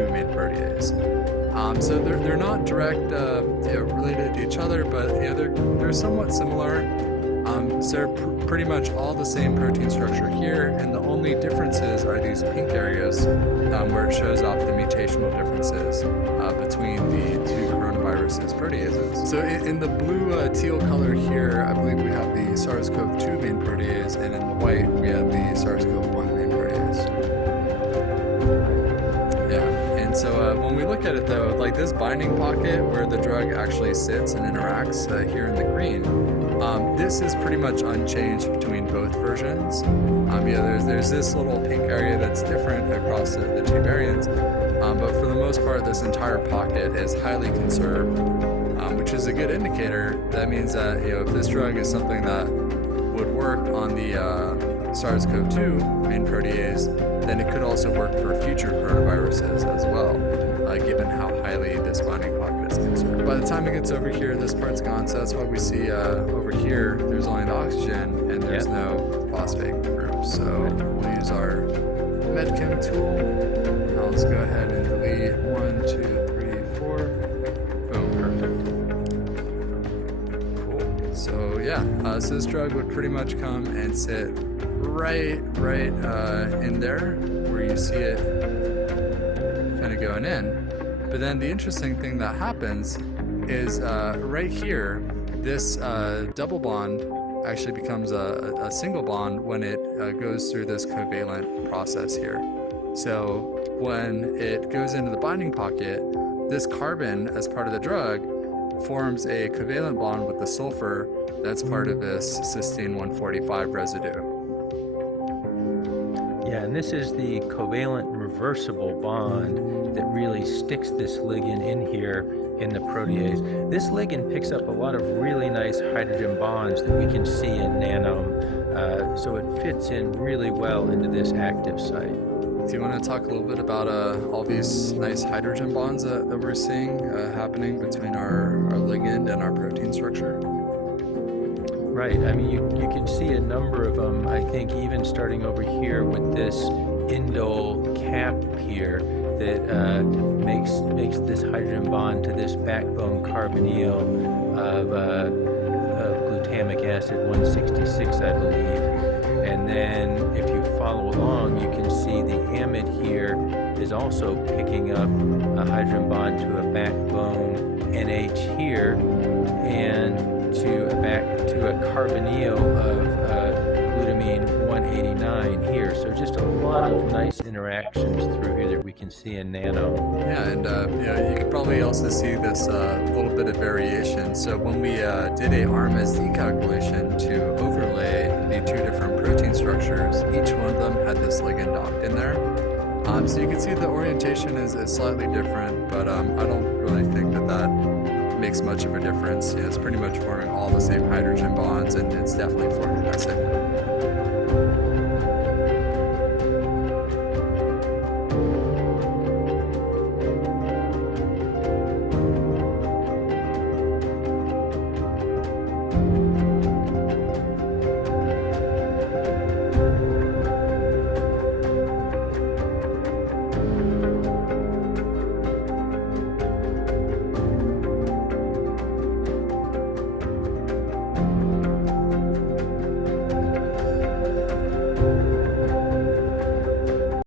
two main protease. So they're not direct related to each other, but they're somewhat similar. So they're pretty much all the same protein structure here, and the only differences are these pink areas where it shows off the mutational differences between the two coronavirus's proteases. So in the blue teal color here, I believe we have the SARS-CoV-2 main protease, and in the white we have the SARS-CoV-1 main protease. And so when we look at it though, like this binding pocket where the drug actually sits and interacts here in the green, this is pretty much unchanged between both versions. There's this little pink area that's different across the two variants, but for the most part this entire pocket is highly conserved, which is a good indicator. That means that if this drug is something that would work on the SARS-CoV-2 main protease, then it could also work for future coronaviruses as well, given how highly this binding pocket is conserved. By the time it gets over here, this part's gone, so that's why we see over here there's only the oxygen and there's no phosphate group. So we'll use our medchem tool. Now let's go ahead and delete 1, 2, 3, 4. Boom, perfect. Cool. So yeah, so this drug would pretty much come and sit right in there where you see it kind of going in. But then the interesting thing that happens is right here, this double bond actually becomes a single bond when it goes through this covalent process here. So when it goes into the binding pocket, this carbon as part of the drug forms a covalent bond with the sulfur that's part of this cysteine 145 residue. Yeah, and this is the covalent reversible bond that really sticks this ligand in here in the protease. This ligand picks up a lot of really nice hydrogen bonds that we can see in nanome, so it fits in really well into this active site. Do you want to talk a little bit about all these nice hydrogen bonds that we're seeing happening between our ligand and our protein structure? Right. I mean, you can see a number of them. I think even starting over here with this indole cap here that makes this hydrogen bond to this backbone carbonyl of glutamic acid 166, I believe. And then if you follow along, you can see the amide here is also picking up a hydrogen bond to a backbone NH here and to a carbonyl of glutamine 189 here. So just a lot of nice interactions through here that we can see in nano. Yeah, and you can probably also see this little bit of variation. So when we did a RMSD calculation to overlay the two different protein structures, each one of them had this ligand docked in there. So you can see the orientation is slightly different, but I don't really think that makes much of a difference. It's pretty much forming all the same hydrogen bonds, and it's definitely forming that same